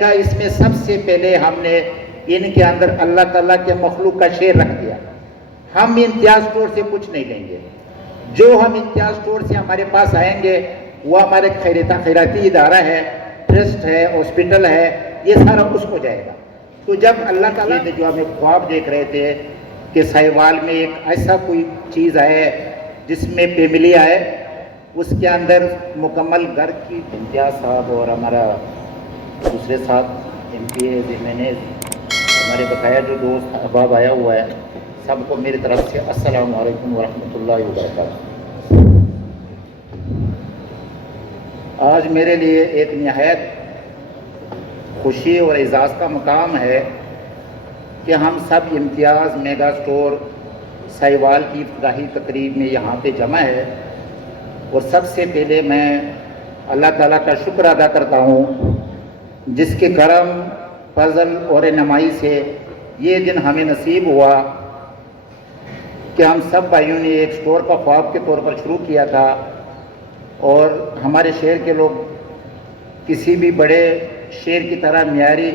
کہا اس میں سب سے پہلے ہم نے ان کے اندر اللہ تعالیٰ کے مخلوق کا شعر رکھ دیا. ہم امتیاز اسٹور سے کچھ نہیں لیں گے. جو ہم امتیاز اسٹور سے ہمارے پاس آئیں گے وہ ہمارے خیراتی ادارہ ہے, ٹرسٹ ہے, ہاسپٹل ہے, یہ سارا اس کو جائے گا. تو جب اللہ تعالیٰ نے جو ہمیں خواب دیکھ رہے تھے کہ سہیوال میں ایک ایسا کوئی چیز آئے جس میں فیملی آئے, اس کے اندر مکمل گھر کی امتیاز صاحب اور ہمارا دوسرے ساتھ ایم پی اے ہمارے بقایا جو دوست احباب آیا ہوا ہے, سب کو میری طرف سے السلام علیکم ورحمۃ اللہ وبرکاتہ. آج میرے لیے ایک نہایت خوشی اور اعزاز کا مقام ہے کہ ہم سب امتیاز میگا اسٹور سہیوال کی افتتاحی تقریب میں یہاں پہ جمع ہے. اور سب سے پہلے میں اللہ تعالیٰ کا شکر ادا کرتا ہوں جس کے کرم فضل اور رہنمائی سے یہ دن ہمیں نصیب ہوا کہ ہم سب بھائیوں نے ایک اسٹور کا خواب کے طور پر شروع کیا تھا. اور ہمارے شہر کے لوگ کسی بھی بڑے شہر کی طرح معیاری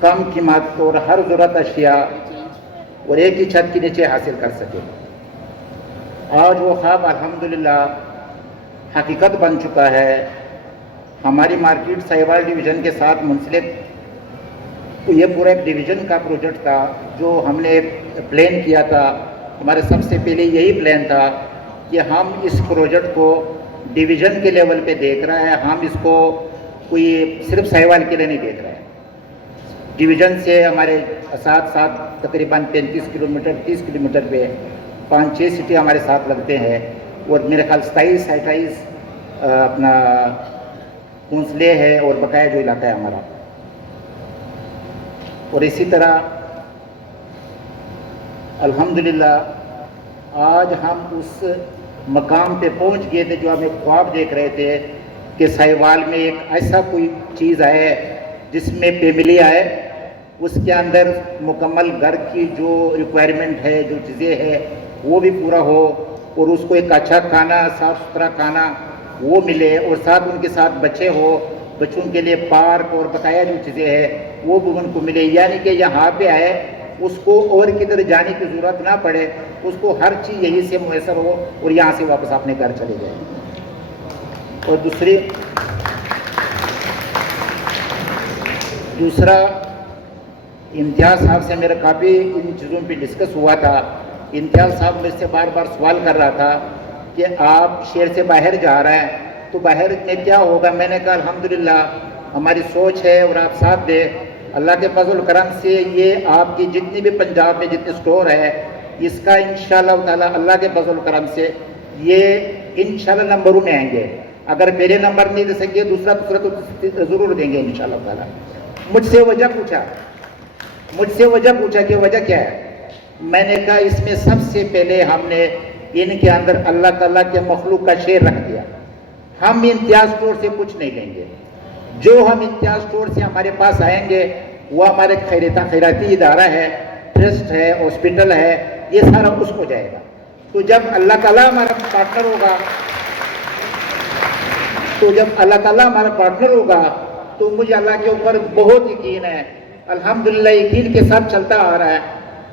کم قیمت اور ہر ضرورت اشیاء اور ایک ہی چھت کے نیچے حاصل کر سکے. آج وہ خواب الحمدللہ حقیقت بن چکا ہے. ہماری مارکیٹ سہیوال ڈویژن کے ساتھ منسلک یہ پورا ایک ڈویژن کا پروجیکٹ تھا جو ہم نے پلان کیا تھا. ہمارے سب سے پہلے یہی پلان تھا کہ ہم اس پروجیکٹ کو ڈویژن کے لیول پہ دیکھ رہے ہیں. ہم اس کو کوئی صرف سہیوال کے لیے نہیں دیکھ رہے ہیں. ڈویژن سے ہمارے ساتھ تقریباً 35 کلومیٹر 30 کلومیٹر پہ 5-6 سٹی ہمارے ساتھ لگتے ہیں. اور میرے خیال 27-28 اپنا کونسلے ہے اور بقایا جو علاقہ ہے ہمارا. اور اسی طرح الحمدللہ آج ہم اس مقام پہ پہنچ گئے تھے جو ہم ایک خواب دیکھ رہے تھے کہ سہیوال میں ایک ایسا کوئی چیز آئے جس میں فیملی آئے, اس کے اندر مکمل گھر کی جو ریکوائرمنٹ ہے, جو چیزیں ہیں وہ بھی پورا ہو, اور اس کو ایک اچھا کھانا, صاف ستھرا کھانا وہ ملے, اور ساتھ ان کے ساتھ بچے ہو, بچوں کے لیے پارک اور بقایا جو چیزیں ہیں وہ بھی ان کو ملے. یعنی کہ یہاں پہ آئے اس کو اور کدھر جانے کی ضرورت نہ پڑے, اس کو ہر چیز یہی سے میسر ہو اور یہاں سے واپس اپنے گھر چلے جائیں. اور دوسرا امتیاز صاحب سے میرا کافی ان چیزوں پہ ڈسکس ہوا تھا. امتیاز صاحب مجھ سے بار بار سوال کر رہا تھا کہ آپ شہر سے باہر جا رہے ہیں تو باہر میں کیا ہوگا. میں نے کہا الحمدللہ ہماری سوچ ہے اور آپ ساتھ دیں. اللہ کے فضل و کرم سے یہ آپ کی جتنی بھی پنجاب میں جتنے اسٹور ہے اس کا انشاءاللہ تعالی اللہ کے فضل و کرم سے یہ انشاءاللہ نمبروں میں آئیں گے. اگر پہلے نمبر نہیں دے سکے دوسرا تو ضرور دیں گے انشاءاللہ تعالی. مجھ سے وجہ پوچھا کہ وجہ کیا ہے. میں نے کہا اس میں سب سے پہلے ہم نے ان کے اندر اللہ تعالیٰ کے مخلوق کا شعر رکھ دیا. ہم امتیاز اسٹور سے کچھ نہیں لیں گے. جو ہم امتیاز اسٹور سے ہمارے پاس آئیں گے وہ ہمارے خیراتی ادارہ ہے, ٹرسٹ ہے, ہاسپٹل ہے, یہ سارا اس کو جائے گا. تو جب اللہ تعالیٰ ہمارا پارٹنر ہوگا تو مجھے اللہ کے اوپر بہت یقین ہے. الحمدللہ یقین کے ساتھ چلتا آ رہا ہے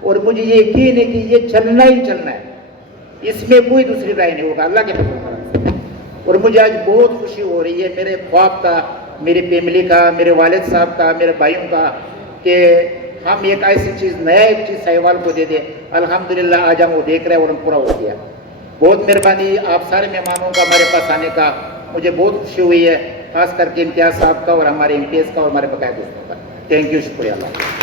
اور مجھے یہ یقین ہے کہ یہ چلنا ہی چلنا ہے. اس میں کوئی دوسری رائے نہیں ہوگا اللہ کے فضل و کرم سے. اور مجھے آج بہت خوشی ہو رہی ہے میرے خواب کا, میری فیملی کا, میرے والد صاحب کا, میرے بھائیوں کا, کہ ہم ایک ایسی چیز نیا ایک چیز سہیوال کو دے دیں. الحمدللہ آج ہم وہ دیکھ رہے ہیں اور ہم پورا ہو گیا. بہت مہربانی آپ سارے مہمانوں کا ہمارے پاس آنے کا. مجھے بہت خوشی ہوئی ہے, خاص کر کے امتیاز صاحب کا اور ہمارے ایم پی ایس کا اور ہمارے بقایا دوستوں کا. تھینک یو, شکریہ اللہ.